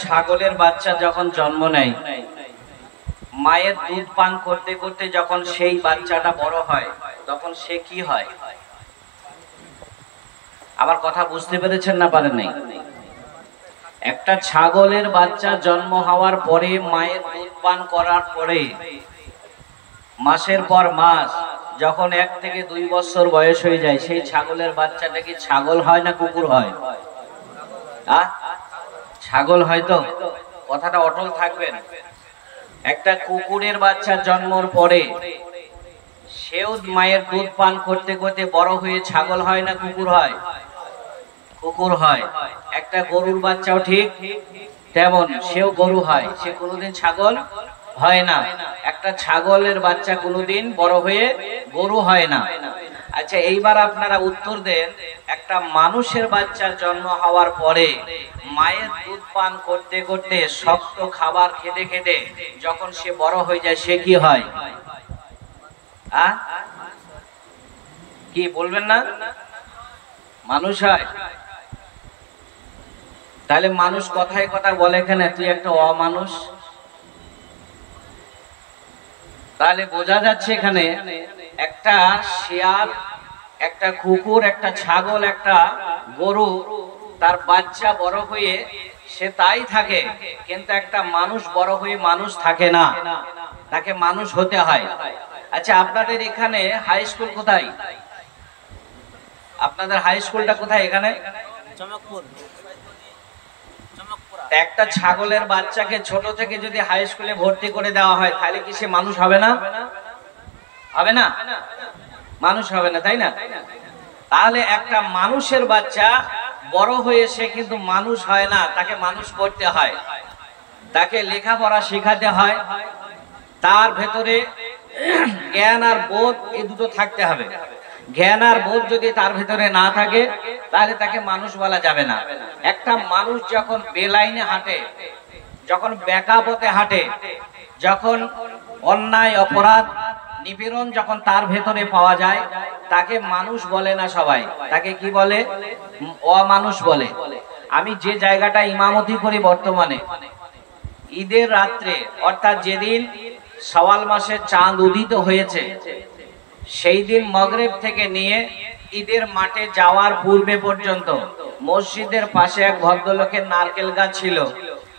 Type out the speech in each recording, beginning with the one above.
ছাগলের বাচ্চা যখন জন্ম নেয়, মায়ের দুধ পান করতে করতে যখন সেই বাচ্চাটা বড় হয়, তখন সে কি হয়? আমার কথা বুঝতে পেরেছেন না পারেন নাই? একটা ছাগলের বাচ্চা জন্ম হওয়ার পরে, মায়ের দুধ পান করার পরে মাসের পর মাস, যখন 1 থেকে 2 বছর বয়স হয়ে যায়, সেই ছাগলের বাচ্চাটা কি ছাগল হয় না কুকুর হয়? ছাগল হয়। তো কথাটা অটল থাকবেন। একটা কুকুরের বাচ্চা জন্মের পরে সেও মায়ের দুধ পান করতে করতে বড় হয়ে ছাগল হয় না কুকুর হয়? কুকুর হয়। একটা গরুর বাচ্চাও ঠিক তেমন, সেও গরু হয়, সে কোনোদিন ছাগল হয় না। একটা ছাগলের বাচ্চা কোনোদিন বড় হয়ে গরু হয় না। আচ্ছা, এইবার আপনারা উত্তর দেন, একটা মানুষের বাচ্চার জন্ম হওয়ার পরে মায়ের দুধ পান করতে করতে, শক্ত খাবার খেতে খেতে যখন সে বড় হয়ে যায়, সে কি হয়? কি বলবেন না? মানুষ হয়। তাহলে মানুষ কথায় কথা বলে কেন তুই একটা অমানুষ? তাহলে বোঝা যাচ্ছে এখানে একটা শিয়াল, একটা কুকুর, একটা ছাগল, একটা গরু, তার বাচ্চা বড় হয়ে সে তাই থাকে, কিন্তু একটা মানুষ বড় হয়ে মানুষ থাকে না, তাকে মানুষ হতে হয়। আচ্ছা, আপনাদের এখানে হাই স্কুল কোথায়? আপনাদের হাই স্কুলটা কোথায়? এখানে চমকপুর। একটা ছাগলের বাচ্চাকে ছোট থেকে যদি হাই স্কুলে ভর্তি করে দেওয়া হয়, তাহলে কি সে মানুষ হবে না? হবে না? মানুষ হবে না, তাই না? তাহলে একটা মানুষের বাচ্চা বড় হয়ে সে কিন্তু মানুষ হয় না, তাকে মানুষ করতে হয়, তাকে লেখাপড়া শেখাতে হয়, তার ভেতরে জ্ঞান আর বোধ এই দুটো থাকতে হবে। জ্ঞান আর বোধ যদি তার ভেতরে না থাকে, তাহলে তাকে মানুষ বলা যাবে না। একটা মানুষ যখন বেলাইনে হাঁটে, যখন বেকা পথে হাঁটে, যখন অন্যায় অপরাধ নিপীড়ন যখন তার ভেতরে পাওয়া যায়, তাকে মানুষ বলে না সবাই, তাকে কি বলে? অমানুষ বলে। আমি যে জায়গাটা ইমামতি করি বর্তমানে, ঈদের রাত্রে, অর্থাৎ যেদিন শাওয়াল মাসের চাঁদ উদিত হয়েছে, সেই দিন মাগরিব থেকে নিয়ে ঈদের মাঠে যাওয়ার পূর্বে পর্যন্ত মসজিদের পাশে এক ভদ্রলোকের নারকেল গাছ ছিল।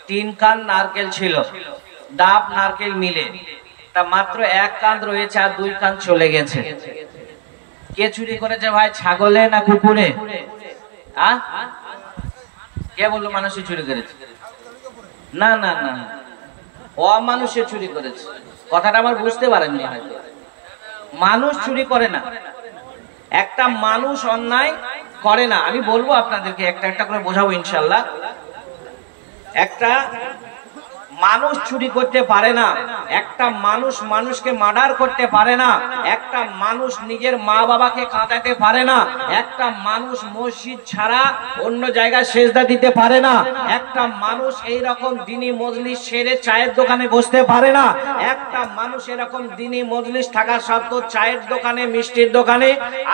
3 কান নারকেল ছিল, ডাব নারকেল মিলে। তা মাত্র 1 কান রয়েছে, আর 2 কান চলে গেছে। কে চুরি করেছে ভাই? ছাগলে না কুকুরে? কে বললো মানুষে চুরি করেছে? না না না, অমানুষে চুরি করেছে। কথাটা আমার বুঝতে পারেননি হয়তো। মানুষ চুরি করে না, একটা মানুষ অন্যায় করে না। আমি বলবো আপনাদেরকে, একটা একটা করে বোঝাবো ইনশাল্লাহ। একটা মানুষ চুরি করতে পারে না, একটা মানুষ মানুষকে মার্ডার করতে পারে না, একটা মানুষ নিজের মা বাবাকে কাঁদাতে পারে না, একটা মানুষ মসজিদ ছাড়া অন্য জায়গায় সেজদা দিতে পারে না, একটা মানুষ এই রকম দিনী মজলিস সেরে চায়ের দোকানে বসতে পারে না, একটা মানুষ এরকম দিনী মজলিস থাকা সত্ত্বেও চায়ের দোকানে, মিষ্টির দোকানে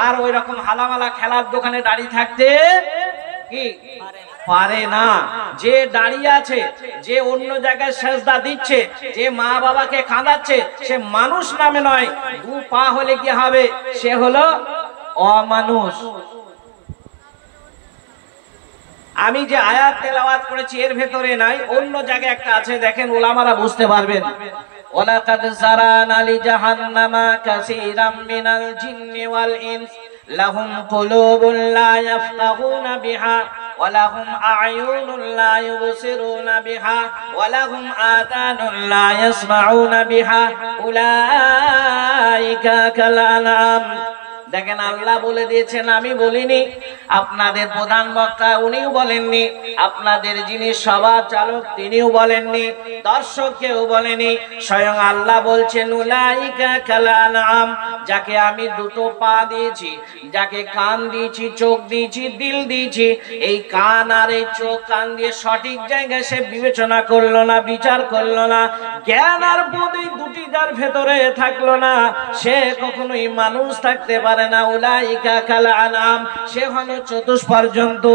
আর ওই রকম হালামালা খেলার দোকানে দাঁড়িয়ে থাকতে কি পারে না। যে দাঁড়িয়ে আছে, যে অন্য জায়গায় সেজদা দিচ্ছে, যে মা বাবাকে কাঁদাচ্ছে, সে মানুষ নামে নয়। 2 পা হলে কি হবে? সে হলো অমানুষ। আমি যে আয়াত তেলাওয়াত করেছি এর ভেতরে নাই, অন্য জায়গায় একটা আছে, দেখেন, ওলামারা বুঝতে পারবেন। ওয়ালাকাদ যারানা লিজাহান্নামা কাসীরাম মিনাল জিন্নি ওয়াল ইনস লাহুম কুলুবুন লা ইয়াফকাহুনা বিহা ولهم أعين لا يبصرون بها ولهم آذان لا يسمعون بها أولئك كالأنعام। দেখেন, আল্লাহ বলে দিয়েছেন, আমি বলিনি। আপনাদের প্রধান বক্তা উনিও বলেননি, আপনাদের যিনি সভা চালক তিনিও বলেননি, দর্শক কেউ বলেনি, স্বয়ং আল্লাহ বলছেন উলাইকা কালানাম। যাকে আমি 2টো পা দিয়েছি, যাকে কান দিয়েছি, চোখ দিয়েছি, দিল দিয়েছি, এই কান আর এই চোখ কান দিয়ে সঠিক জায়গায় সে বিবেচনা করলো না, বিচার করলো না, জ্ঞান আর বোধ এই দুটি যার ভেতরে থাকলো না, সে কখনোই মানুষ থাকতে পারে না। উলাইকা কাল আনাম, সে হলো চতুষ্পর্যন্ত।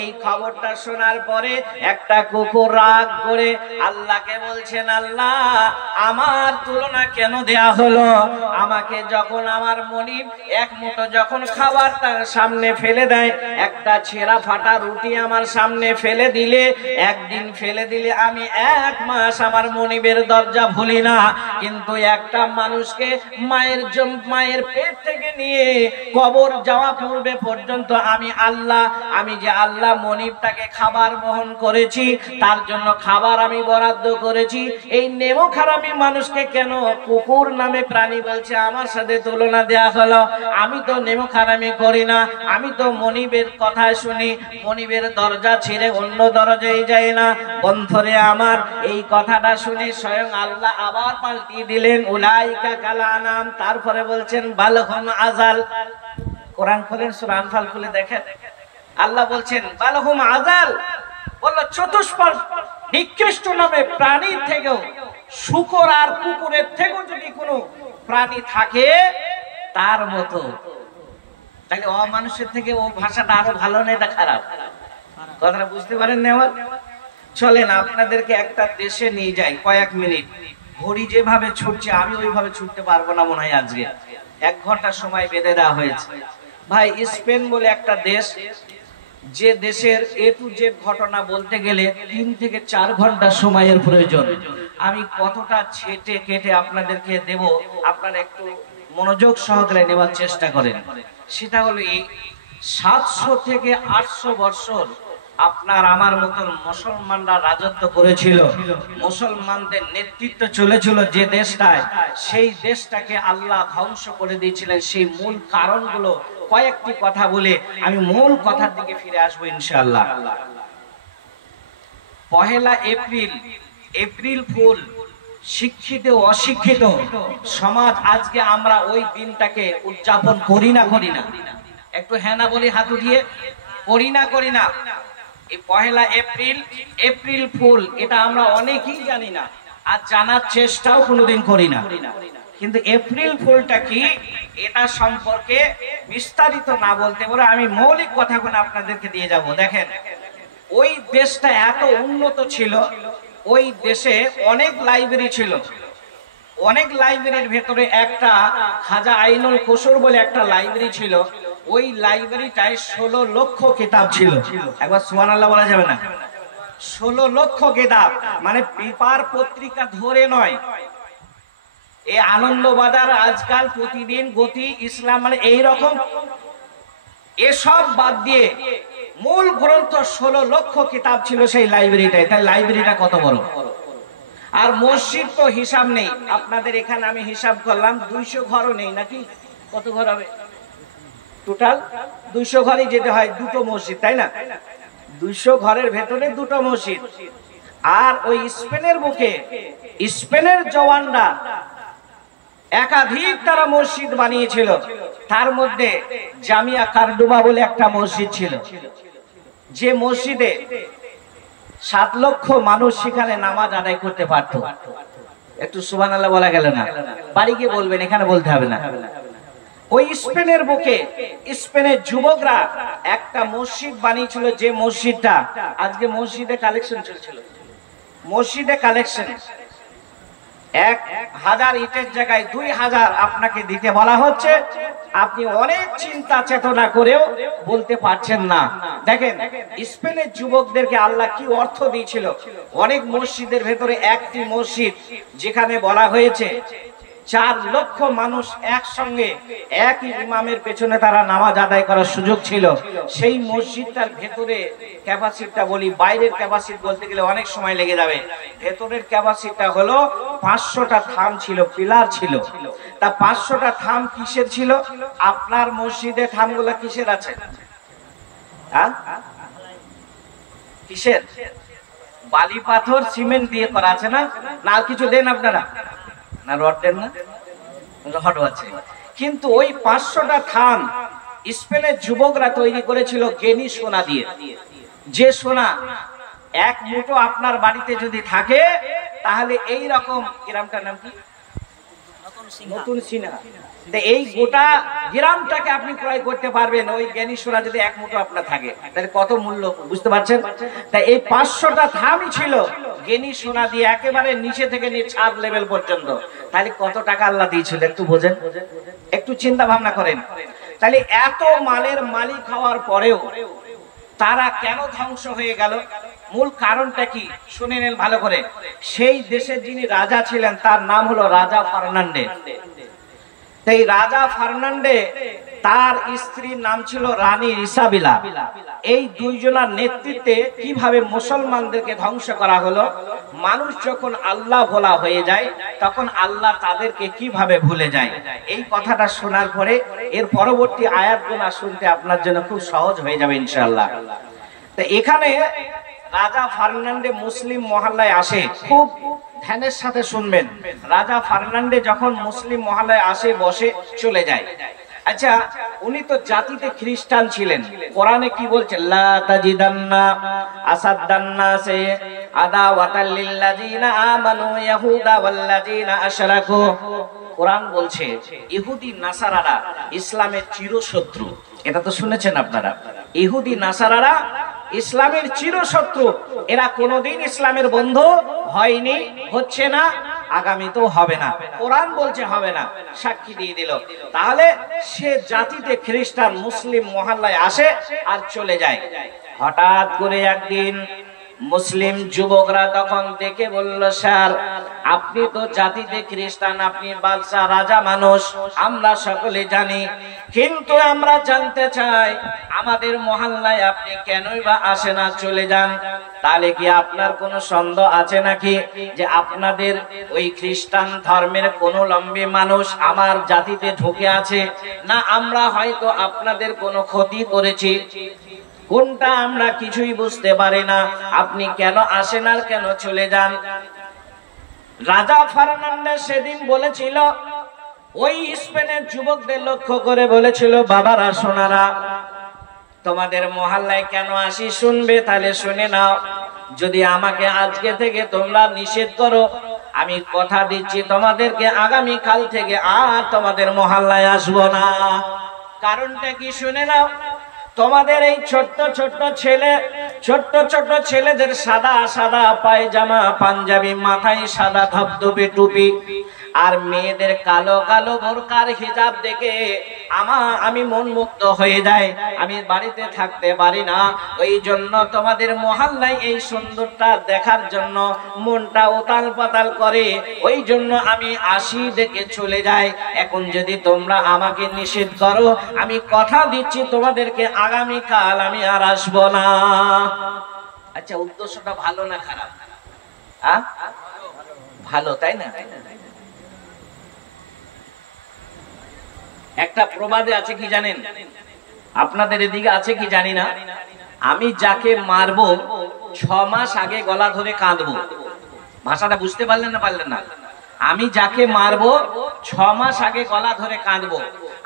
এই খবরটা শোনার পরে একটা কুকুর রাগ করে আল্লাহকে বলছেন, আল্লাহ আমার তুলনা কেন দেয়া হলো? আমাকে যখন আমার মনিব এক মুঠো যখন খাবার তার সামনে ফেলে দেয়, একটা ছেঁড়া ফাটা রুটি আমার সামনে ফেলে দিলে, একদিন ফেলে দিলে আমি 1 মাস আমার মনিবের দরজা ভুলি না। কিন্তু একটা মানুষকে মায়ের পেট থেকে নিয়ে কবর যাওয়া পূর্বে পর্যন্ত আমি যে আল্লাহ মনিবটাকে খাবার বহন করেছি, তার জন্য খাবার আমি বরাদ্দ করেছি। এই নেমো খারাপি মানুষকে কেন কুকুর নামে প্রাণী বলছে, আমার সাথে তুলনা দেয়া হলো? আমি তো নেমো খারামি করি না, আমি তো মনিবের কথা শুনি, মনিবের দরজা ছেড়ে অন্য দরজায় যাই না। বন্ধুরে আমার, এই কথাটা শুনে স্বয়ং আল্লাহ আবার পাল্টিয়ে দিলেন, উলাইকা কাল আনাম। তারপরে বলছেন বালহুম আযাল। কোরআন খোলেন, সূরা আনফাল খুলে দেখেন, আল্লাহ বলছেন বালহুম আযাল, বলল চতুষ্পদ নিকৃষ্ট নামে প্রাণীর থেকেও, শূকর আর কুকুরের থেকেও যদি কোনো প্রাণী থাকে তার মতো। তাহলে অমানুষের থেকে ও ভাষাটা আরো ভালো না, এটা খারাপ? কথাটা বুঝতে পারেন না? আমার চলেন আপনাদেরকে একটা দেশে নিয়ে যাই কয়েক মিনিট। ঘড়ি যেভাবে ছুটছে আমি ওইভাবে ছুটতে পারবো না মনে হয়। আজকে 1 ঘন্টা সময় বেঁধে দেওয়া হয়েছে। ভাই, স্পেন বলে একটা দেশ, যে দেশের এ টু জেড ঘটনা বলতে গেলে 3 থেকে 4 ঘন্টা সময়ের প্রয়োজন। আমি কতটা ছেটে কেটে আপনাদেরকে দেব, আপনারা একটু মনোযোগ সহকারে নেওয়ার চেষ্টা করেন। সেটা হলো এই 700 থেকে 800 বছর আপনার আমার মতন মুসলমানরা রাজত্ব করেছিল, মুসলমানদের নেতৃত্ব চলেছিল যে দেশটায়, সেই দেশটাকে আল্লাহ ধ্বংস করে দিয়েছিলেন। সেই মূল কারণগুলো কয়েকটি কথা বলে আমি মূল কথার দিকে ফিরে আসবো ইনশাআল্লাহ। 1 এপ্রিল, এপ্রিল ফুল, শিক্ষিত অশিক্ষিত সমাজ আজকে আমরা ওই দিনটাকে উদযাপন করি না? একটু হ্যাঁ না বলি হাত উঠিয়ে, করি না? এই 1 এপ্রিল, এপ্রিল ফুল, এটা আমরা অনেকেই জানি না আর জানার চেষ্টাও কোনোদিন করি না। কিন্তু এপ্রিল ফুলটা কি, এটা সম্পর্কে বিস্তারিত না বলতে পারে আমি মৌলিক কথাগুলো আপনাদেরকে দিয়ে যাব। দেখেন, ওই দেশটা এত উন্নত ছিল, ওই দেশে অনেক লাইব্রেরি ছিল। অনেক লাইব্রেরির ভেতরে একটা খাজা আইনুল কুসুর বলে একটা লাইব্রেরি ছিল। ওই লাইব্রেরিটায় 16 লক্ষ কিতাব ছিল। একবার সুবহানাল্লাহ বলা যাবে না? 16 লক্ষ কিতাব, মানে পেপার পত্রিকা ধরে নয়। এই আনন্দবাজার আজকাল প্রতিদিন গতি, ইসলাম, মানে এইরকম, এসব বাদ দিয়ে মূল গ্রন্থ 16 লক্ষ কিতাব ছিল সেই লাইব্রেরিটায়। তাই লাইব্রেরিটা কত বড়! আর মসজিদ তো হিসাব নেই। আপনাদের এখানে আমি হিসাব করলাম 200 ঘরও নেই নাকি? কত ঘর হবে টোটাল? 200 ঘরই যেতে হয়, 2টো মসজিদ, তাই না? 200 ঘরের ভেতরে 2টো মসজিদ। আর ওই স্পেনের বুকে স্পেনের জওয়ানরা একাধিক তারা মসজিদ বানিয়েছিল। তার মধ্যে জামিয়া কারডোবা বলে একটা মসজিদ ছিল, যে মসজিদে 7 লক্ষ মানুষ সেখানে নামাজ আদায় করতে পারত। একটু সুবহানাল্লাহ বলা গেল না? বাড়ি গিয়ে বলবেন, এখানে বলতে হবে না। ওই স্পেনের বুকে স্পেনের যুবকরা একটা মসজিদ বানিয়েছিল, যে মসজিদটা আজকে মসজিদে কালেকশন চলছিল। মসজিদে কালেকশন 1000 ইটের জায়গায় 2000 আপনাকে দিতে বলা হচ্ছে। আপনি অনেক চিন্তা চেতনা করেও বলতে পারছেন না। দেখেন, স্পেনের যুবকদেরকে আল্লাহ কি অর্থ দিয়েছিল। অনেক মসজিদের ভেতরে একটি মসজিদ যেখানে বলা হয়েছে 4 লক্ষ মানুষ একসঙ্গে একই ইমামের পেছনে তারা নামাজ আদায় করার সুযোগ ছিল। সেই মসজিদটার ভেতরে ক্যাপাসিটিটা বলি, বাইরের ক্যাপাসিটি বলতে গেলে অনেক সময় লেগে যাবে। ভেতরের ক্যাপাসিটিটা হলো 500টা থাম ছিল, পিলার ছিল। তা 500টা থাম কিসের ছিল? আপনার মসজিদে থামগুলো কিসের আছে? কিসের? বালি পাথর সিমেন্ট দিয়ে করা আছে না? না কিছু দেন আপনারা? না রড দেন না? রড আছে। কিন্তু ওই 500টা থাম স্পেনের যুবকরা তৈরি করেছিল গেনি সোনা দিয়ে। যে সোনা 1 মুঠো আপনার বাড়িতে যদি থাকে তাহলে এই রকম গ্রামটার নাম কি? নতুন সিনহা। এই গোটা গ্রামটাকে আপনি ক্রয় করতে পারবেন ওই জ্ঞানী সোনা যদি এক মুঠো আপনার থাকে, তাহলে কত মূল্য বুঝতে পারছেন? তাই এই 500টা থামই ছিল জ্ঞানী সোনা দিয়ে একেবারে নিচে থেকে নিয়ে ছাদ লেভেল পর্যন্ত। তাহলে কত টাকা আল্লাহ দিয়েছিল একটু বোঝেন, একটু চিন্তা ভাবনা করেন। তাহলে এত মালের মালিক হওয়ার পরেও তারা কেন ধ্বংস হয়ে গেল? মূল কারণটা কি শুনে নেন ভালো করে। সেই দেশের যিনি রাজা ছিলেন তার নাম হলো রাজা ফার্নান্ডে। এই রাজা ফার্নান্ডে তার স্ত্রীর নাম ছিল রানী ইসাবেলা। এই দুইজনের নেতৃত্বে কিভাবে মুসলমানদেরকে ধ্বংস করা হলো। মানুষ যখন আল্লাহ ভোলা হয়ে যায় তখন আল্লাহ তাদেরকে কিভাবে ভুলে যায়। এই কথাটা শোনার পরে এর পরবর্তী আয়াতগুলো শুনতে আপনার জন্য খুব সহজ হয়ে যাবে ইনশাআল্লাহ। তো এখানে রাজা ফার্নান্ডে মুসলিম মহল্লায় আসে, খুব ধ্যানের সাথে শুনবেন। রাজা ফার্নান্ডে যখন মুসলিম মহল্লায় আসে বসে চলে যায়। আচ্ছা, উনি তো জাতিতে খ্রিস্টান ছিলেন। কোরআনে কি বলছে? লা তাজিদান্না আসাদ্দান্নাসে আদাওয়াতাল লিল্লাযিনা আমানু ইয়াহুদা ওয়াল্লাযিনা আশরাকু। কোরআন বলছে ইহুদি নাসারারা ইসলামের চিরশত্রু। এটা তো শুনেছেন আপনারা, ইহুদি নাসারারা ইসলামের চিরশত্রু। এরা কোনোদিন ইসলামের বন্ধু হয়নি, হচ্ছে না, আগামীতেও হবে না। কোরআন বলছে হবে না, সাক্ষী দিয়ে দিল। তাহলে সে জাতিতে খ্রিস্টান মুসলিম মহল্লায় আসে আর চলে যায়। হঠাৎ করে একদিন মুসলিম যুবকরা তখন দেখে বলল, স্যার আপনি তো জাতিতে খ্রিস্টান, আপনি বাদশা রাজা মানুষ, আমরা সকলে জানি, কিন্তু আমরা জানতে চাই আমাদের মহল্লায় আপনি কেনই বা আসে না, চলে যান? তাহলে কি আপনার কোনো সন্দেহ আছে নাকি যে আপনাদের ওই খ্রিস্টান ধর্মের কোনো লম্বী মানুষ আমার জাতিতে ঢুকে আছে? না আমরা হয়তো আপনাদের কোনো ক্ষতি করেছি, কোনটা আমরা কিছুই বুঝতে পারি না, আপনি কেন আসেন আর কেন চলে যান? রাজা ফার্নান্ডেজ সেদিন বলেছিল, ওই স্পেনের যুবকদের লক্ষ্য করে বলেছিল, বাবারা সোনারা তোমাদের মহল্লায় কেন আসি শুনবে? তাহলে শুনে নাও, যদি আমাকে আজকে থেকে তোমরা নিষেধ করো, আমি কথা দিচ্ছি তোমাদেরকে আগামী কাল থেকে আর তোমাদের মহল্লায় আসবো না। কারণটা কি শুনে নাও। তোমাদের এই ছোট্ট ছোট্ট ছেলেদের সাদা সাদা পায়জামা পাঞ্জাবি, মাথায় সাদা ধবধবে টুপি, আর মেয়েদের কালো কালো বোরকার হিজাব দেখে আমি মন মুক্ত হয়ে যায়, আমি বাড়িতে থাকতে পারি না। ওই জন্য তোমাদের মহল্লায় এই সুন্দরটা দেখার জন্য মনটা উতাল পাতাল করে, ওই জন্য আমি আসি দেখে চলে যাই। এখন যদি তোমরা আমাকে নিষেধ করো, আমি কথা দিচ্ছি তোমাদেরকে আগামীকাল আমি আর আসবো না। আচ্ছা, উদ্দেশ্যটা ভালো না খারাপ? ভালো, তাই না? একটা প্রবাদে আছে কি জানেন? আপনাদের এদিকে আছে কি জানি না, আমি যাকে মারবো 6 মাস আগে গলা ধরে কাঁদবো। ভাষাটা বুঝতে পারলেন না পারলেন না? আমি যাকে মারবো 6 মাস আগে গলা ধরে কাঁদবো।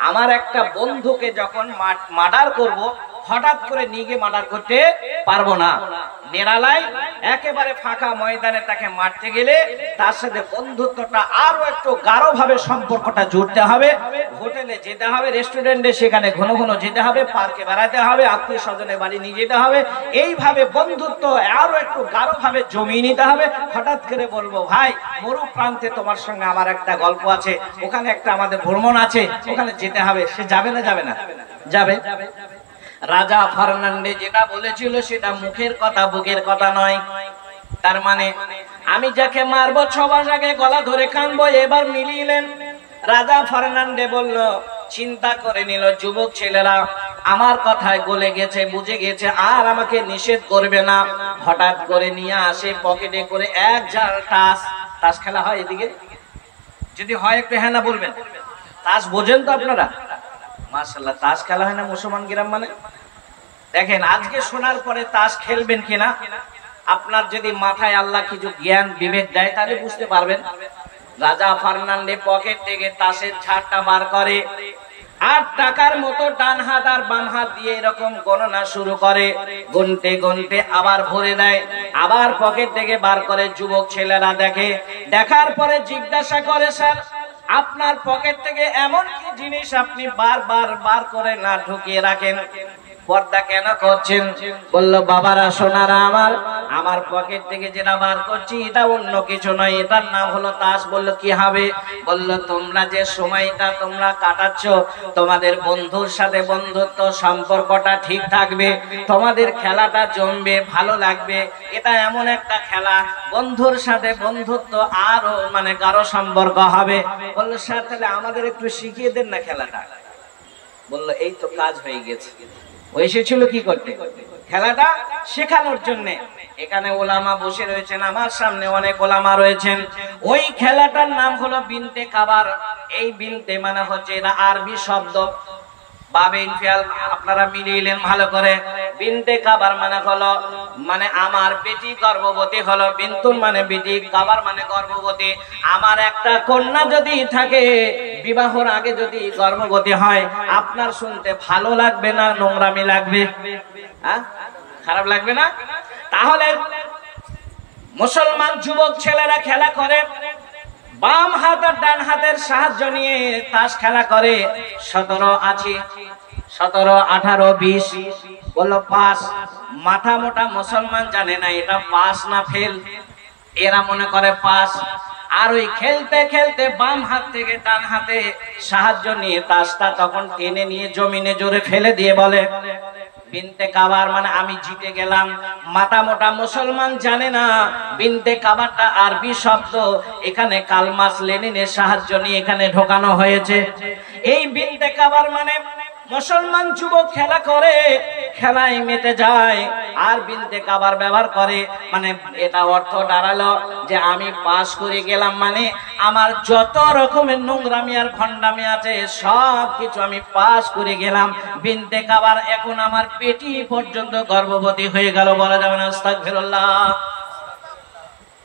আমার একটা বন্ধুকে যখন মার্ডার করব, হঠাৎ করে নিয়ে গিয়ে মার্ডার করতে পারবো না। নেড়ালাই একেবারে ফাঁকা ময়দানে তাকে মারতে গেলে তার সাথে বন্ধুত্বটা আরো একটু গাঢ় ভাবে সম্পর্কটা জুড়তে হবে। হোটেলে যেতে হবে, রেস্টুরেন্টে সেখানে ঘন ঘন যেতে হবে, পার্কে বেড়াতে হবে, আত্মীয় স্বজনের বাড়ি নিয়ে যেতে হবে। এইভাবে বন্ধুত্ব আরো একটু গাঢ় ভাবে জমিয়ে নিতে হবে। হঠাৎ করে বলবো, ভাই মরু প্রান্তে তোমার সঙ্গে আমার একটা গল্প আছে, ওখানে একটা আমাদের ভ্রমণ আছে, ওখানে যেতে হবে। সে যাবে না? যাবে না? যাবে। রাজা ফার্নান্ডে যেটা বলেছিল সেটা মুখের কথা, বুকের কথা নয়। তার মানে আমি যাকে মারবো 6 মাস আগে গলা ধরে কানবো। এবার মিলিলেন। রাজা ফার্নান্ডে বলল, চিন্তা করে নিল যুবক ছেলেরা আমার কথায় গলে গেছে, বুঝে গেছে, আর আমাকে নিষেধ করবে না। হঠাৎ করে নিয়ে আসে পকেটে করে এক জাল তাস খেলা হয় এদিকে, যদি হয় একটু হ্যাঁ না বলবেন। তাস বোঝেন তো আপনারা? মাশাআল্লাহ, তাস খেলা হয় না মুসলমান গ্রাম মানে? দেখেন, আজকে শোনার পরে তাস খেলবেন কিনা, আপনার যদি মাথায় আল্লাহ কিছু জ্ঞান বিবেক দেয় তাহলে বুঝতে পারবেন। রাজা ফার্নান্ডে পকেট থেকে তাসের ছাড়টা বার করে, আর টাকার মতো ডান হাত আর বাম হাত দিয়ে এরকম গণনা শুরু করে, গুনতে গুনতে আবার ভরে দেয়, আবার পকেট থেকে বার করে। যুবক ছেলেরা দেখে, দেখার পরে জিজ্ঞাসা করে, স্যার আপনার পকেট থেকে এমন কি জিনিস আপনি বারবার বার করে না ঢুকিয়ে রাখেন, পর্দা কেন করছেন? বলল, বাবারা সোনারা আমার পকেট থেকে যেটা বার করছি এটা অন্য কিছু নয়, এটার নাম হলো তাস। বলল, কি হবে? বলল, তোমরা যে সময়টা তোমরা কাটাচ্ছ, তোমাদের বন্ধুর সাথে বন্ধুত্ব সম্পর্কটা ঠিক থাকবে, তোমাদের খেলাটা জমবে, ভালো লাগবে। এটা এমন একটা খেলা, বন্ধুর সাথে বন্ধুত্ব আরো মানে গাঢ় সম্পর্ক হবে। বলল, স্যার তাহলে আমাদের একটু শিখিয়ে দেন না খেলাটা। বলল, এই তো কাজ হয়ে গেছে। ও এসেছিল কি করতে? খেলাটা শেখানোর জন্য। এখানে ওলামা বসে রয়েছেন, আমার সামনে অনেক ওলামা রয়েছেন। ওই খেলাটার নাম হলো বিনতে কাবার। এই বিনতে মানে হচ্ছে এটা আরবি শব্দ, বাবে ইনফিয়াল আপনারা মিলিয়েলেন ভালো করে। বিনতে কাবার মানে হলো মানে আমার বেটি গর্ভবতী হলো, বিনতুন মানে বেটি, কাবার মানে গর্ভবতী। আমার একটা কন্যা যদি থাকে, বিবাহর আগে যদি গর্ভবতী হয়, আপনার শুনতে ভালো লাগবে না নোংরামি লাগবে? হ্যাঁ, খারাপ লাগবে না? তাহলে মুসলমান যুবক ছেলেরা খেলা করে, বাম হাত আর ডান হাতের সাহায্য নিয়ে তাস খেলা করে। 17 আছে, 17, 18, 20। বললো পাস। মাথা মোটা মুসলমান জানে না এটা পাস না ফেল, এরা মনে করে পাস। আর ওই খেলতে খেলতে বাম হাত থেকে ডান হাতে সাহায্য নিয়ে তাসটা তখন টেনে নিয়ে জমিনে জোরে ফেলে দিয়ে বলে, বিনতে কাবার মানে আমি জিতে গেলাম। মাথা মোটা মুসলমান জানে না বিনতে কাবারটা আরবি শব্দ, এখানে কালমাস লেনিনের সাহায্য নিয়ে এখানে ঢোকানো হয়েছে। এই বিনতে কাবার মানে মুসলমান যুবক খেলা করে, খেলায় মেতে যায়, আর বিনতে কাবার ব্যবহার করে। মানে এটা অর্থ দাঁড়ালো যে আমি পাস করে গেলাম, মানে আমার যত রকমের নোংরামি আর ভণ্ডামি আছে সব কিছু আমি পাস করে গেলাম। বিনতে কাবার এখন আমার পেটি পর্যন্ত গর্ভবতী হয়ে গেল। বলা যাবে না আস্তাগফিরুল্লাহ?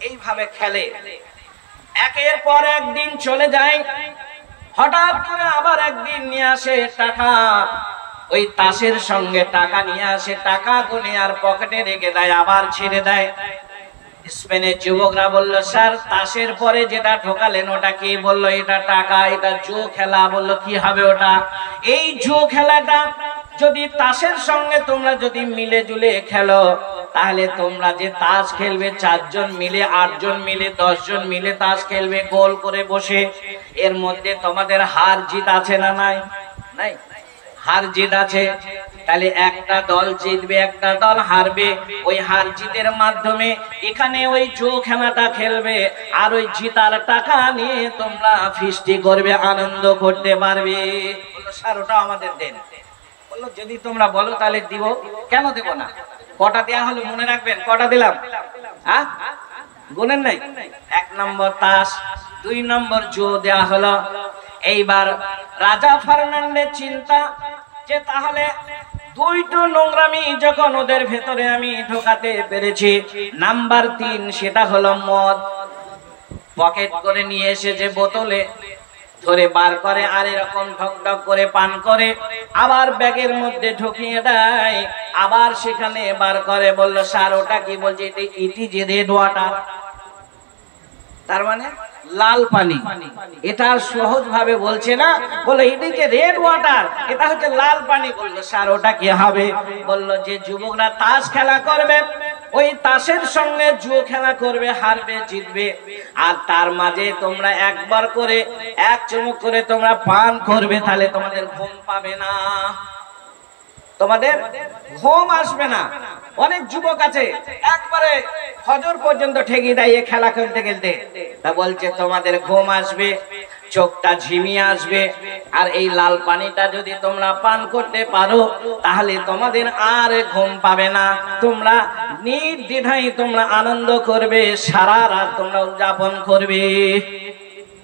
এইভাবে খেলে। একের পর একদিন চলে যায়, হঠাৎ করে আবার একদিন নিয়ে আসে টাকা, ওই তাসের সঙ্গে টাকা নিয়ে আসে, টাকা গুনে আর পকেটে রেখে দেয়, আবার ছেড়ে দেয়। স্পেনের যুবকরা বলল, স্যার তাসের পরে যেটা ঢোকালেন ওটা কি? বলল, এটা টাকা, এটা জো খেলা। বলল, কি হবে ওটা? এই জো খেলাটা যদি তাসের সঙ্গে তোমরা যদি মিলে জুলে খেলো, তাহলে তোমরা যে তাস খেলবে 4 জন মিলে, 8 জন মিলে, 10 জন মিলে তাস খেলবে গোল করে বসে, এর মধ্যে তোমাদের হার জিত আছে না নাই? নাই, হার জিত আছে। তাহলে একটা দল জিতবে, একটা দল হারবে। ওই হার জিতের মাধ্যমে এখানে ওই জো খেলাটা খেলবে, আর ওই জিতার টাকা নিয়ে তোমরা ফিস্টি করবে, আনন্দ করতে পারবে। বললো, স্যার ওটা আমাদের দেন। বললো, যদি তোমরা বলো তাহলে দিব, কেন দেব না? কটা দেয়া হলো মনে রাখবেন? কটা দিলাম? হ্যাঁ, গুনেন নাই? 1 নম্বর তাস, 2 নম্বর জো দেয়া হলো। এইবার রাজা ফার্নান্ডের চিন্তা যে তাহলে 2টো নোংরামি যখন ওদের ভেতরে আমি ঢোকাতে পেরেছি, নাম্বার 3 সেটা হলো মদ। পকেট করে নিয়ে এসে যে বোতলে ধরে বার করে আর এরকম ঢক ঢক করে পান করে, আবার ব্যাগের মধ্যে ঢুকিয়ে দেয়, আবার সেখানে বার করে। বলল, স্যার ওটা কি? বলছে, ইট ইজ রেড ওয়াটার। তার মানে লাল পানি। এটা সহজ ভাবে বলছে না, বললো ইট ইজ রেড ওয়াটার, এটা হচ্ছে লাল পানি। বললো, স্যার ওটা কি হবে? বলল, যে যুবকরা তাস খেলা করবে, ওই তাসের সঙ্গে জুয়ো খেলা করবে, হারবে জিতবে, আর তার মাঝে তোমরা একবার করে 1 চুমুক করে তোমরা পান করবে, তাহলে তোমাদের ঘুম পাবে না, তোমাদের ঘুম আসবে না। অনেক যুবক আছে একবারে ফজর পর্যন্ত ঠেকি দেয় খেলা খেলতে খেলতে, তা বলছে তোমাদের ঘুম আসবে, চোখটা ঝিমিয়ে আসবে, আর এই লাল পানিটা যদি তোমরা পান করতে পারো তাহলে তোমাদের আর ঘুম পাবে না, তোমরা নির্দ্বিধায় তোমরা আনন্দ করবে, সারা রাত তোমরা উদযাপন করবে।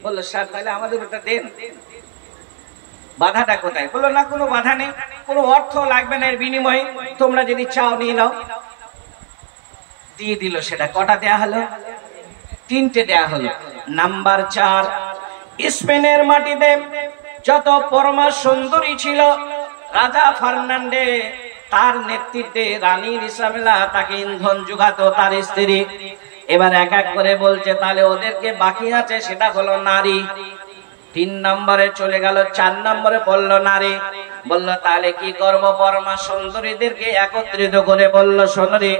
বললো, স্যার তাহলে আমাদের ওটা দেন। বাধাটা কোথায়? বললো, না কোনো বাধা নেই, কোনো অর্থ লাগবে না, এর বিনিময়ে তোমরা যদি চাও নিয়ে নাও। দিয়ে দিল। সেটা কটা দেয়া হলো? 3টে দেয়া হলো। নাম্বার 4, স্পেনের মাটিতে যত পরমা সুন্দরী ছিল রাজা ফার্নান্ডে তার নেতৃত্বে রানী ইসাবেলা তাকে ইন্ধন যোগাতো তার স্ত্রী। এবার এক এক করে বলছে তাহলে ওদেরকে বাকি আছে সেটা হলো নারী। 3 নম্বরে চলে গেল, 4 নম্বরে বলল নারী। বলল তাহলে কি করব? পরমা সুন্দরীদেরকে একত্রিত করে বলল সুন্দরী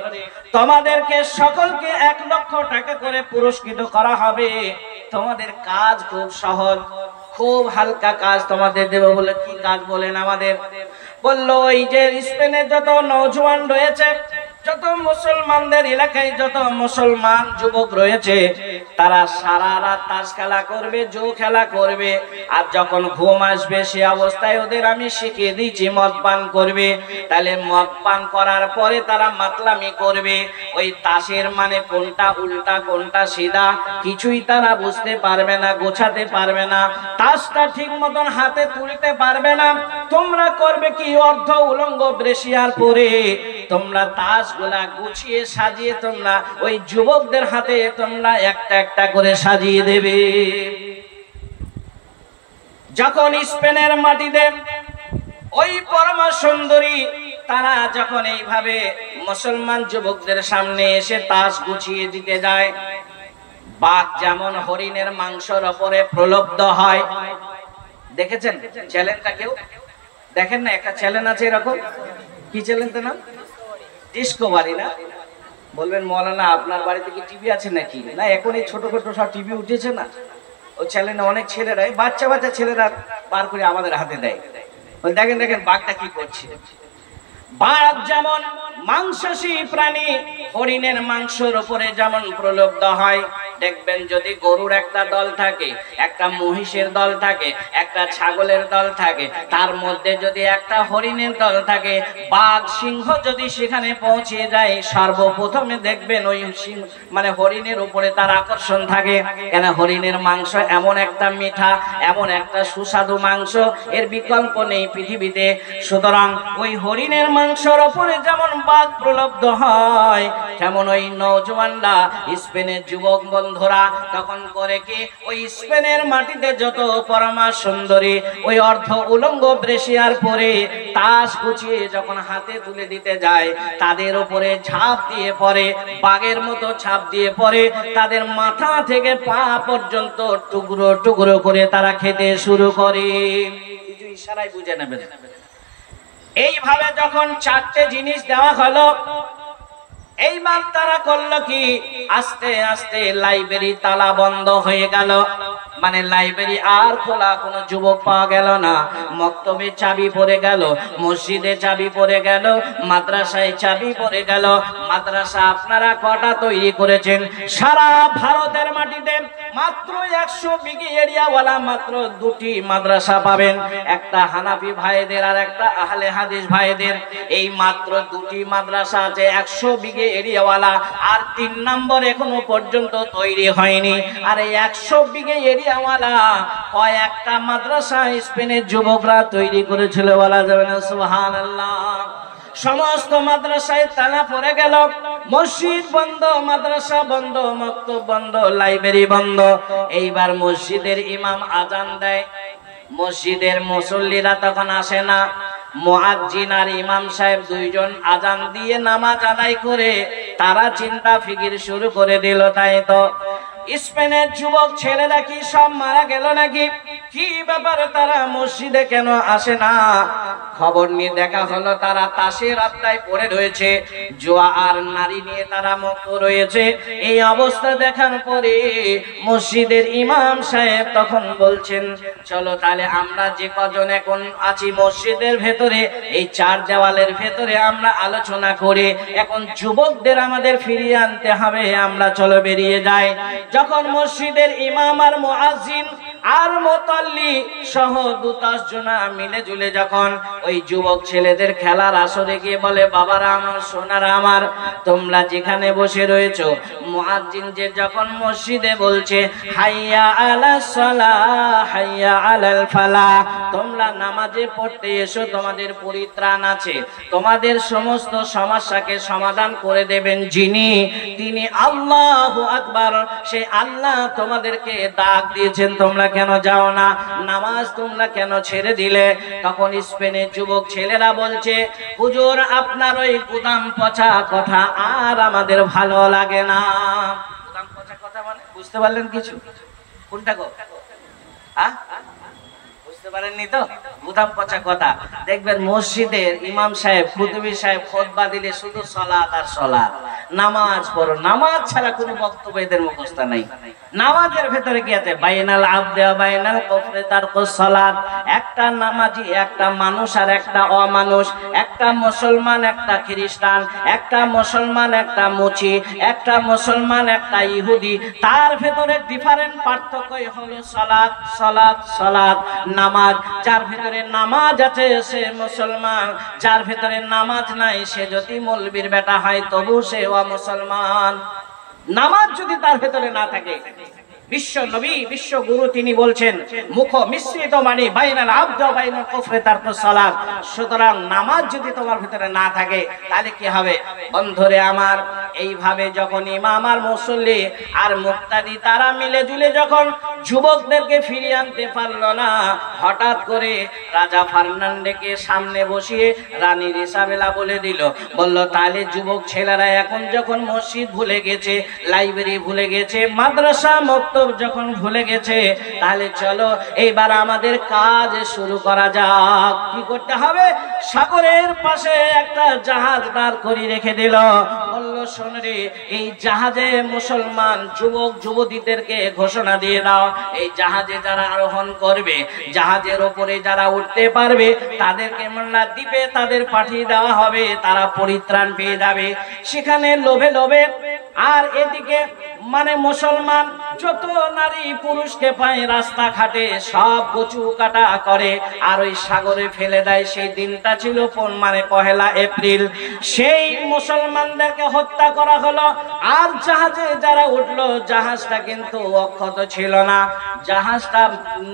তোমাদেরকে সকলকে 1 লক্ষ টাকা করে পুরস্কৃত করা হবে। তোমাদের কাজ খুব সহজ, খুব হালকা কাজ তোমাদের দেব। বলে কি কাজ বলেন আমাদের? বলল এই যে স্পেনের যত নওজোয়ান রয়েছে, যত মুসলমানদের এলাকায় যত মুসলমান যুবক রয়েছে, তারা সারা রাত তাস খেলা করবে, জো খেলা করবে, আর যখন ঘুম আসবে সে অবস্থায় ওদের আমি শিখিয়ে দিয়েছি মদ পান করবে। তাহলে মদ পান করার পরে তারা মাতলামি করবে। ওই তাসের মানে কোনটা উল্টা কোনটা সিধা কিছুই তারা বুঝতে পারবে না, গোছাতে পারবে না, তাসটা ঠিক মতন হাতে তুলতে পারবে না। তোমরা করবে কি? অর্ধ উলঙ্গ ব্রেসিয়ার পরে তোমরা তাস গুলা গুছিয়ে সাজিয়ে তোমরা ওই যুবকদের হাতে তোমরা একটা একটা করে সাজিয়ে দেবে। যখন স্পেনের মাটিতে ওই পরমা সুন্দরী তারা যখন এইভাবে মুসলমান যুবকদের সামনে এসে তাস গুছিয়ে দিতে যায়, বাঘ যেমন হরিণের মাংসের উপরে প্রলব্ধ হয়। দেখেছেন চ্যালেঞ্জটা? কেউ দেখেন না? একটা চ্যালেঞ্জ আছে এরকম। কি চ্যালেঞ্জের নাম? ডিসকভারি না? বলবেন মৌলানা আপনার বাড়িতে কি টিভি আছে নাকি? না, এখন এই ছোট ছোট সব টিভি উঠেছে না, ওই চ্যানেলে অনেক ছেলেরা বাচ্চা বাচ্চা ছেলেরা বার করে আমাদের হাতে দেয়। দেখেন দেখেন বাঘটা কি করছে। বাঘ যেমন মাংসাশী প্রাণী, হরিণের মাংসের উপরে যেমন প্রলব্ধ হয়। দেখবেন যদি গরুর একটা দল থাকে, একটা মহিষের দল থাকে, একটা ছাগলের দল থাকে, তার মধ্যে যদি একটা হরিণের দল থাকে, বাঘ সিংহ যদি সেখানে পৌঁছে যায়, সর্বপ্রথমে দেখবেন ওই মানে হরিণের উপরে তার আকর্ষণ থাকে। কেন? হরিণের মাংস এমন একটা মিঠা, এমন একটা সুস্বাদু মাংস, এর বিকল্প নেই পৃথিবীতে। সুতরাং ওই হরিণের মাংসের উপরে যেমন বাঘ প্রলব্ধ হয়, তেমন ওই নওজওয়ানরা স্পেনের যুবক বন্ধুরা তখন করে কি? ওই স্পেনের মাটিতে যত পরমা সুন্দরী ওই অর্ধ উলঙ্গ ব্রেসিয়ার পরে তাস গুছিয়ে যখন হাতে তুলে দিতে যায়, তাদের উপরে ঝাঁপ দিয়ে পড়ে, বাঘের মতো ঝাঁপ দিয়ে পড়ে, তাদের মাথা থেকে পা পর্যন্ত টুকরো টুকরো করে তারা খেতে শুরু করে। কিছু ইশারায় বুঝে নেবেন। এইভাবে যখন 4টে জিনিস দেওয়া হলো, এইবার তারা করলো কি? আস্তে আস্তে লাইব্রেরি তালা বন্ধ হয়ে গেল। মানে লাইব্রেরি আর খোলা কোনো যুবক পাওয়া গেল না। মক্তবে চাবি পড়ে গেল, মসজিদে চাবি পড়ে গেল, মাদ্রাসায় চাবি পড়ে গেল। মাদ্রাসা আপনারা কটা তৈরি করেছেন? সারা ভারতের মাটিতে মাত্র 100 বিঘে এরিয়াওয়ালা মাত্র 2টি মাদ্রাসা পাবেন, একটা হানাফি ভাইদের আর একটা আহলে হাদিস ভাইদের। এই মাত্র 2টি মাদ্রাসা আছে 100 বিঘে এরিয়াওয়ালা, আর 3 নম্বর এখনো পর্যন্ত তৈরি হয়নি। আর এই 100 বিঘে এরিয়াওয়ালা কয়েকটা মাদ্রাসা স্পেনের যুবকরা তৈরি করেছিল, বলা যাবে না সুবহানাল্লাহ। সমস্ত মাদ্রাসায় তালা পড়ে গেল, মসজিদ বন্ধ, মাদ্রাসা বন্ধ, মক্তব বন্ধ, লাইব্রেরি বন্ধ। এইবার মসজিদের ইমাম আজান দেয়, মসজিদের মুসল্লিরা তখন আসে না। মুয়াজ্জিন আর ইমাম সাহেব দুইজন আজান দিয়ে নামাজ আদায় করে তারা চিন্তা ফিকির শুরু করে দিল, তাই তো স্পেনের যুবক ছেলেরা কি সব মারা গেল নাকি? কি ব্যাপারে তারা মসজিদে কেন আসে না? খবর নিয়ে দেখা হলো তারা তাসের আড্ডায় পড়ে রয়েছে, জুয়া আর নারী নিয়ে তারা মুক্ত রয়েছে। এই অবস্থা দেখার পরে মসজিদের ইমাম সাহেব তখন বলছেন, চলো তাহলে আমরা যে কজন এখন আছি মসজিদের ভেতরে, এই 4 দেওয়ালের ভেতরে আমরা আলোচনা করে এখন যুবকদের আমাদের ফিরিয়ে আনতে হবে, আমরা চলো বেরিয়ে যাই। যখন মসজিদের ইমাম আর মুয়াজ্জিন আর মুতাল্লি সহ 2-10 জনা মিলে জুলে যখন ওই যুবক ছেলেদের খেলার আসরে গিয়ে বলে, বাবারা আমার, সোনারা আমার, তোমরা যেখানে বসে রয়েছো, মুয়াজ্জিন যে যখন মসজিদে বলছে হাইয়া আলাস সালাহ হাইয়া আলাল ফালাহ, তোমরা নামাজে পড়তে এসো, তোমাদের পরিত্রাণ আছে, তোমাদের সমস্ত সমস্যাকে সমাধান করে দেবেন যিনি, তিনি আল্লাহু আকবার। সেই আল্লাহ তোমাদেরকে ডাক দিয়েছেন, তোমরা কেন যাও না, নামাজ তোমরা কেন ছেড়ে দিলে? তখন স্পেনের যুবক ছেলেরা বলছে, হুজুর আপনার ওই গুদাম পচা কথা আর আমাদের ভালো লাগে না। গুদাম পচা কথা মানে বুঝতে পারলেন কিছু? কোনটা গো? বুঝতে পারেননি তো? গুদাম পচা কথা। দেখবেন মসজিদের ইমাম সাহেব, খুতবি সাহেব খুতবা দিলে শুধু সালাত আর সালাত, নামাজ পড়ো। নামাজ ছাড়া কোনো বক্তব্য এদের মুখস্থ নাই। নামাজের ভেতরে কি আছে? বাইনাল আবদে ওয়া বাইনাল কুফরি তারকুস সালাত। একটা নামাজি একটা মানুষ আর একটা অমানুষ, একটা মুসলমান একটা খ্রিস্টান, একটা মুসলমান একটা মুচি, একটা মুসলমান একটা ইহুদি, তার ভেতরে ডিফারেন্ট পার্থক্যই হলো সালাত সালাত সালাত। নামাজ, যার ভেতরে নামাজ আছে সে মুসলমান, যার ভেতরে নামাজ নাই সে যদি মৌলবীর বেটা হয় তবু সে মুসলমান। নামাজ যদি তার ভেতরে না থাকে, বিশ্ব নবী বিশ্ব গুরু তিনি বলছেন মুখ মিশ্রিত মানে বাইনাল আবদ ওয়া বাইনাল কুফরি তারকুস সালাত। সুতরাং নামাজ যদি তোমার ভিতরে না থাকে তাহলে কি হবে? বন্ধুরে আমার, এইভাবে যখন ইমাম আর মুসল্লি আর মুক্তাদি তারা মিলে জুলে যখন যুবকদেরকে ফিরিয়ে আনতে পারলো না, হঠাৎ করে রাজা ফার্নান্ডেকে সামনে বসিয়ে রানী ইসাবেলা বলে দিল, বলল তাহলে যুবক ছেলেরা এখন যখন মসজিদ ভুলে গেছে, লাইব্রেরি ভুলে গেছে, মাদ্রাসা মক্তব যখন ভুলে গেছে, তাহলে চলো এইবার আমাদের কাজ শুরু করা যাক। কি করতে হবে? সাগরের পাশে একটা জাহাজ দাঁড় করিয়ে রেখে দিল। বলল শোন রে, এই জাহাজে মুসলমান যুবক যুবতীদেরকে ঘোষণা দিয়ে দাও, এই জাহাজে যারা আরোহণ করবে, জাহাজের ওপরে যারা উঠতে পারবে তাদেরকে মোল্লা দ্বীপে তাদের পাঠিয়ে দেওয়া হবে, তারা পরিত্রাণ পেয়ে যাবে। সেখানে লোভে লোভে আর এদিকে মানে মুসলমান যত নারী পুরুষকে পায় রাস্তাঘাটে সব কচু কাটা করে আর ওই সাগরে ফেলে দেয়। সেই দিনটা ছিল মানে 1 এপ্রিল। সেই মুসলমানদেরকে হত্যা করা হলো। আর জাহাজে যারা উঠলো, জাহাজটা কিন্তু অক্ষত ছিল না, জাহাজটা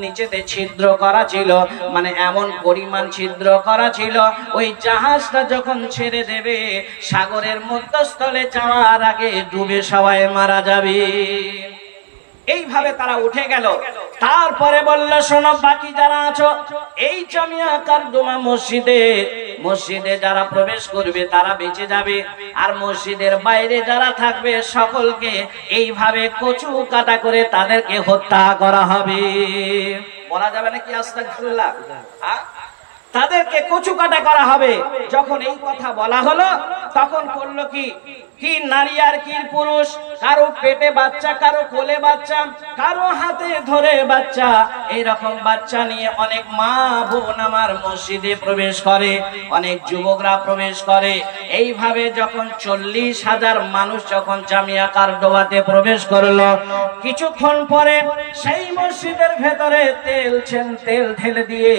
নিচেতে ছিদ্র করা ছিল, মানে এমন পরিমাণ ছিদ্র করা ছিল ওই জাহাজটা যখন ছেড়ে দেবে সাগরের মধ্যস্থলে যাওয়ার আগে ডুবে সবাই মারা যাবে। এইভাবে তারা উঠে গেল। তারপরে বলল শোনো বাকি যারা আছো, এই জামিয়া কারদুমা মসজিদে যারা প্রবেশ করবে তারা বেঁচে যাবে, আর মসজিদের বাইরে যারা থাকবে সকলকে এইভাবে কচু কাটা করে তাদেরকে হত্যা করা হবে। বলা যাবে নাকি আস্তাগফিরুল্লাহ? তাদেরকে কচু কাটা করা হবে। যখন এই কথা বলা হলো তখন করলো কি কি নারী আর কি পুরুষ, কারো পেটে বাচ্চা, কারো কোলে বাচ্চা, কারো হাতে ধরে বাচ্চা, এইরকম বাচ্চা নিয়ে অনেক মা বোন আমার মসজিদে প্রবেশ করে, অনেক যুবকরা প্রবেশ করে। এইভাবে যখন 40,000 মানুষ যখন জামিয়া কারদোয়াতে প্রবেশ করলো, কিছুক্ষণ পরে সেই মসজিদের ভেতরে তেল ঢেলে দিয়ে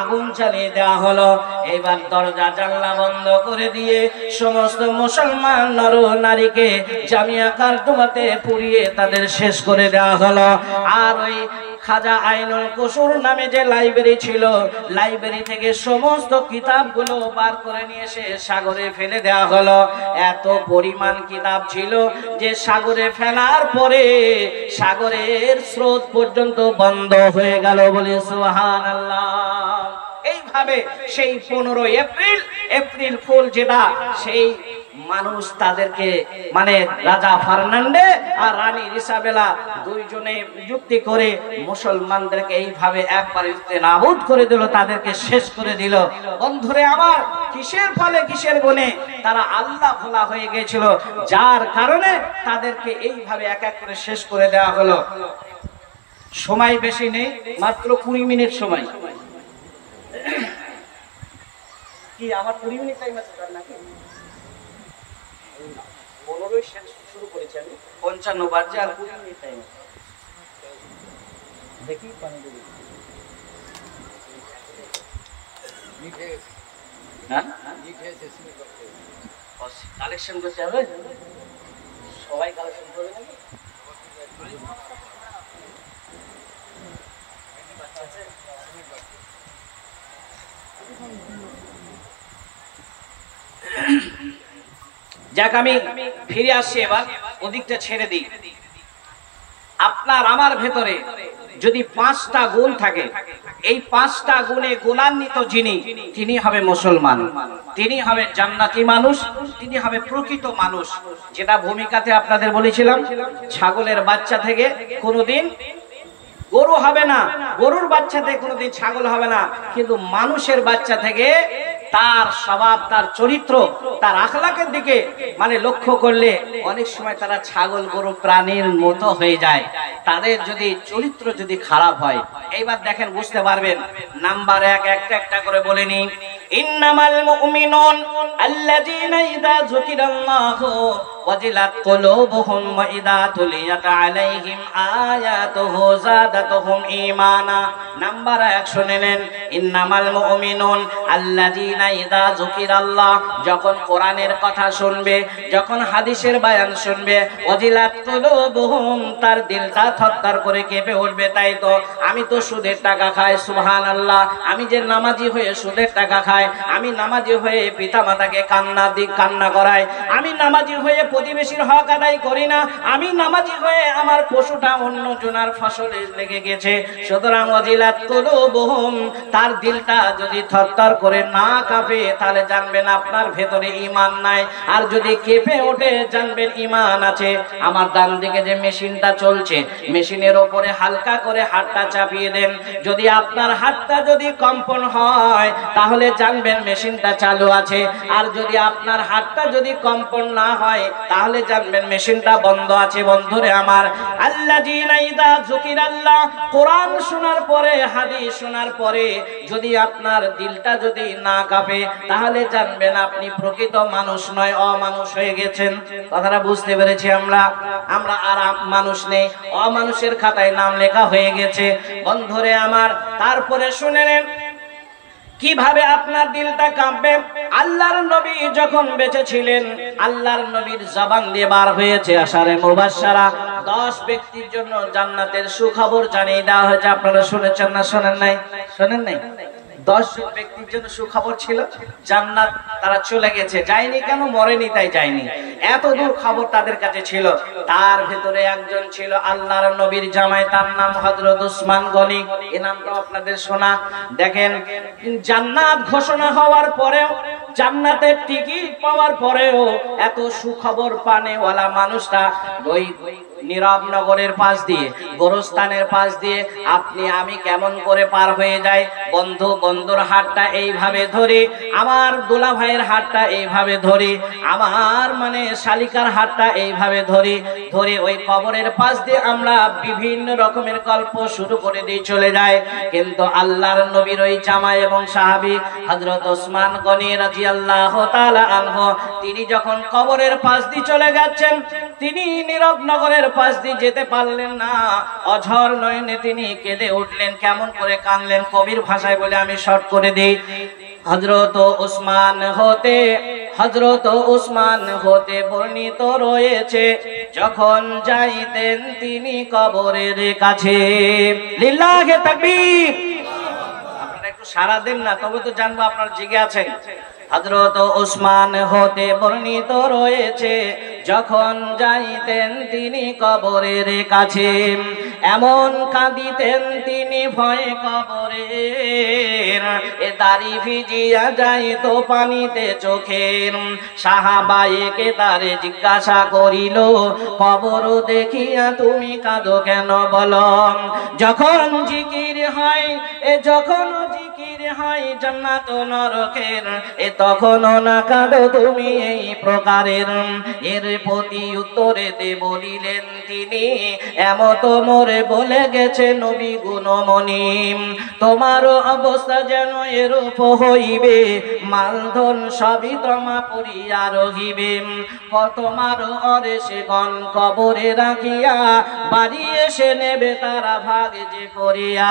আগুন জ্বালিয়ে দেওয়া হলো। এবার দরজা জানলা বন্ধ করে দিয়ে সমস্ত মুসলমান নর নারীকে জামিয়া কারদুমাতে পুড়িয়ে তাদের শেষ করে দেওয়া হলো। আর ওই খাজা আইনুল কসুর নামে যে লাইব্রেরি ছিল, লাইব্রেরি থেকে সমস্ত কিতাবগুলো বার করে নিয়ে এসে সাগরে ফেলে দেওয়া হলো। এত পরিমাণ কিতাব ছিল যে সাগরে ফেলার পরে সাগরের স্রোত পর্যন্ত বন্ধ হয়ে গেল। বলি সুবহানাল্লাহ। এইভাবে সেই 15 এপ্রিল ফুল যেটা, সেই মানুষ তাদেরকে মানে রাজা ফার্নান্ডে আর রানী ইসাবেলা দুইজনে যুক্তি করে মুসলমানদেরকে এইভাবে একবার নাবুদ করে দিল, তাদেরকে শেষ করে দিল। বন্ধুরে আমার, কিসের ফলে কিসের গুণে তারা আল্লাহ ভোলা হয়ে গিয়েছিল, যার কারণে তাদেরকে এইভাবে এক এক করে শেষ করে দেওয়া হলো। সময় বেশি নেই, মাত্র 20 মিনিট সময়। কি আমার 20 মিনিট টাইম আছে নাকি? 15 শুরু করেছি আমি, 55 বাজে আর 20 মিনিট টাইম আছে। দেখি পানি দেবো। হ্যাঁ কালেকশন করতে হবে, সবাই কালেকশন করবে নাকি? যাক, আমি ফিরে আসছি, এবার ওদিকটা ছেড়ে দিই। আপনার আমার ভেতরে যদি 5টা গুণ থাকে, এই 5টা গুণে গুণান্বিত যিনি, তিনি হবে মুসলমান, তিনি হবে জান্নাতি মানুষ, তিনি হবে প্রকৃত মানুষ। যেটা ভূমিকাতে আপনাদের বলেছিলাম, ছাগলের বাচ্চা থেকে কোনোদিন গরু হবে না, গরুর বাচ্চা থেকে কোনোদিন ছাগল হবে না, কিন্তু মানুষের বাচ্চা থেকে তার স্বভাব, তার চরিত্র, তার আখলাকের দিকে মানে লক্ষ্য করলে অনেক সময় তারা ছাগল গরু প্রাণীর মতো হয়ে যায়, তাদের যদি চরিত্র যদি খারাপ হয়। এইবার দেখেন, বুঝতে পারবেন। নাম্বার 1 একটা একটা করে বলে নি। ইন্নামাল মুমিনুন আল্লাযীনা ইযা যুকিরাল্লাহু ওয়াজিলাত কুলুবুহুম ওয়া ইযা তুলিয়াত আলাইহিম আয়াতুহু যাদাতুহুম ঈমানা। নাম্বার 1 শুনে নেন, ইন্নামাল মুমিনুন আল্লাযীনা ইযা যুকিরাল্লাহ, যখন কোরআনের কথা শুনবে, যখন হাদিসের বয়ান শুনবে, ওয়াজিলাত কুলুবুহুম, তার দিলটা থরথর করে কেঁপে উঠবে। তাই তো আমি তো সুদের টাকা খাই, সুবহানাল্লাহ, আমি যে নামাজি হয়ে সুদের টাকা খাই, আমি নামাজি হয়ে পিতামাতাকে কান্না করাই, আমি নামাজি হয়ে প্রতিবেশীর হক আদায় করি না, আমি নামাজি হয়ে আমার পশুটা অন্য জনার ফসলে লেগে গেছে। সুতরাং ওয়াজিলাত কুলুবুহুম, তার দিলটা যদি থরথর করে না কাঁপে, তাহলে জানবেন আপনার ভেতরে ঈমান নাই। আর যদি কেঁপে ওঠে, জানবেন ঈমান আছে। আমার ডান দিকে যে মেশিনটা চলছে, মেশিনের ওপরে হালকা করে হাতটা চাপিয়ে দেন, যদি আপনার হাতটা যদি কম্পন হয়, তাহলে জানবেন মেশিনটা চালু আছে। আর যদি আপনার হাতটা যদি কম্পন না হয়, তাহলে জানবেন মেশিনটা বন্ধ আছে। বন্ধুরে আমার, আল্লাযীনা ইযা যুকিরাল্লাহ, কোরআন শোনার পরে, হাদিস শোনার পরে যদি আপনার দিলটা যদি না কাঁপে, তাহলে জানবেন আপনি প্রকৃত মানুষ নয়, অমানুষ হয়ে গেছেন। কথাটা বুঝতে পেরেছি আমরা আর মানুষ নেই, অমানুষের খাতায় নাম লেখা হয়ে গেছে। বন্ধুরে আমার, তারপরে শুনে নেন কিভাবে আপনার দিলটা কাঁপবে। আল্লাহর নবী যখন বেঁচে ছিলেন, আল্লাহর নবীর জবান দিয়ে বার হয়েছে আশারে মুবাশশারা, 10 ব্যক্তির জন্য জান্নাতের সুখবর জানিয়ে দেওয়া হয়েছে। আপনারা শুনেছেন না শোনেন নাই? শোনেন নাই? 10 ব্যক্তির জন্য সুখবর ছিল, জান্নাত তারা চলে গেছে। যায়নি কেন? মরেনি তাই যায়নি, এত দূর খবর তাদের কাছে ছিল। তার ভেতরে একজন ছিল আল্লাহর নবীর জামাই, তার নাম হযরত উসমান গনি। এই নামটা আপনাদের শোনা। দেখেন, জান্নাত ঘোষণা হওয়ার পরেও, জান্নাতের টিকিট পাওয়ার পরেও এত সুখবর পানেওয়ালা মানুষটা ওই নীরব নগরের পাশ দিয়ে, গোরস্থানের পাশ দিয়ে আপনি আমি কেমন করে পার হয়ে যায়। বন্ধুর হাতটা এইভাবে ধরে, আমার দুলা ভাইয়ের হাতটা এইভাবে ধরে, আমার মানে শালিকার হাতটা এইভাবে ধরে ওই কবরের পাশ দিয়ে আমরা বিভিন্ন রকমের গল্প শুরু করে দিয়ে চলে যায়। কিন্তু আল্লাহর নবীর ওই জামাই এবং সাহাবী হযরত ওসমান গনি রাদিয়াল্লাহু তাআলা আনহু, তিনি যখন কবরের পাশ দিয়ে চলে যাচ্ছেন, তিনি নীরব নগরের পাশ দিয়ে যেতে পারলেন না। অঝর নয়নে তিনি কেঁদে উঠলেন। কেমন করে কাঁদলেন কবির ভাষায় বলে আমি শর্ট করে দিই। হযরত ওসমান হতে বর্ণিত রয়েছে, যখন যাইতেন তিনি কবরের কাছে। লিল্লাহি তাকবীর। আপনারা একটু সাড়া দেন না, তবে তো জানবো আপনারা জেগে আছেন। হযরত ওসমান হতে বর্ণিত রয়েছে, যখন যাইতেন তিনি কবরের কাছে, এমন কাঁদিতেন তিনি ভয়ে কবরের, এ দাড়ি ভিজিয়া যাইত পানিতে চোখের। সাহাবায়ে তারে জিজ্ঞাসা করিল, কবর দেখিয়া তুমি কাঁদো কেন বলো? যখন জিকির হয়, যখন জিকির হয় জান্নাত নরকের, তখনও না কাঁদো তুমি এই প্রকারের। এর প্রতি উত্তরে বলিলেন তিনি, এমত মোরে বলে গেছে নবী গুণমণি, তোমার অবস্থা যেন এরূপ হইবে, মালধন সবই তোমা পড়িয়া রহিবে। তোমার অরেশে গণ কবরে রাখিয়া, বাড়ি এসে নেবে তারা ভাগ যে করিয়া।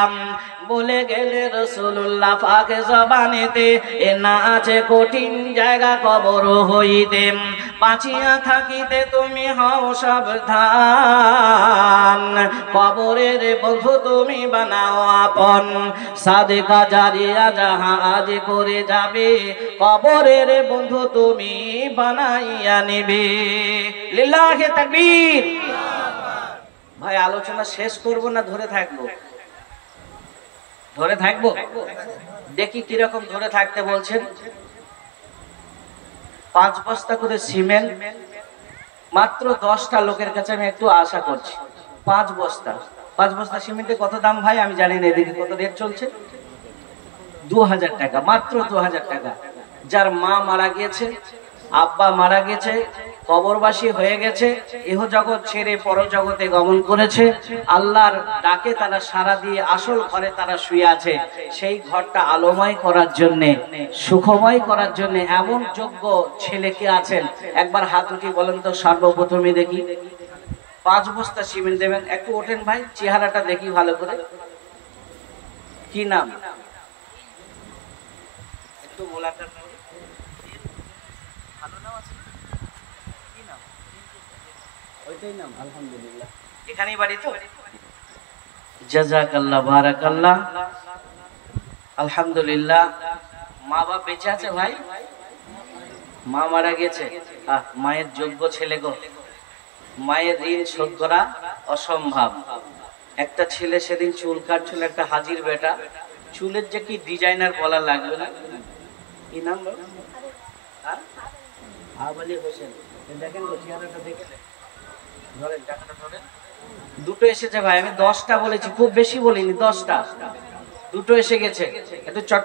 বলে গেলে রাসূলুল্লাহ পাক জবানেতে, এ না আছে কঠিন জায়গা কবর হইতে, বাঁচিয়া থাকিতে তুমি হও সাবধান। কবরের বন্ধু তুমি বানাও আপন, সাদেকা জারিয়া জাহাজ করে যাবে, কবরের বন্ধু তুমি বানাইয়া নেবে। লিল্লাহি তাকবীর। ভাই, আলোচনা শেষ করব না ধরে থাকবো? ধরে থাকবো? দেখি কিরকম ধরে থাকতে বলছেন। 5 বস্তা করে সিমেন্ট, মাত্র 10টা লোকের কাছে আমি একটু আশা করছি। 5 বস্তা সিমেন্টে কত দাম ভাই আমি জানি না, এদিকে কত রেট চলছে? 2000 টাকা, মাত্র 2000 টাকা। যার মা মারা গিয়েছে, আব্বা মারা গেছে, কবরবাসী হয়ে গেছে, ইহ জগৎ ছেড়ে পরজগতে গমন করেছে, আল্লাহর ডাকে তারা সাড়া দিয়ে আসল ঘরে তারা শুয়ে আছে। সেই ঘরটা আলোময় করার জন্য, সুখময় করার জন্য এমন যোগ্য ছেলে কে আছেন? একবার হাত উঠি বলেন তো সর্বপ্রথমে দেখি। 5 বস্তা সিমেন্ট দেবেন। একটু ওঠেন ভাই, চেহারাটা দেখি ভালো করে। কি নাম? একটু মোলাকার আলহামদুলিল্লাহ। এখানেই বাড়ি তো? জাযাকাল্লাহ, বারাকাল্লাহ। আলহামদুলিল্লাহ। মা বাবা বেঁচে আছে ভাই? মা মারা গেছে। মায়ের যোগ্য ছেলে গো। মায়ের ঋণ শোধ করা অসম্ভব। একটা ছেলে সেদিন চুল কাটছিল, একটা হাজির বেটা, চুলের যে কি ডিজাইনার বলা লাগবে না। কি নাম? আবুল হোসেন। দেখেন গো, চেহারাটা দেখে ধরেন, টাকাটা ধরেন। দুটো এসেছে ভাই, আমি 10টা বলেছি, খুব বেশি বলিনি, 10টা। দুটো এসে গেছে। একটু চট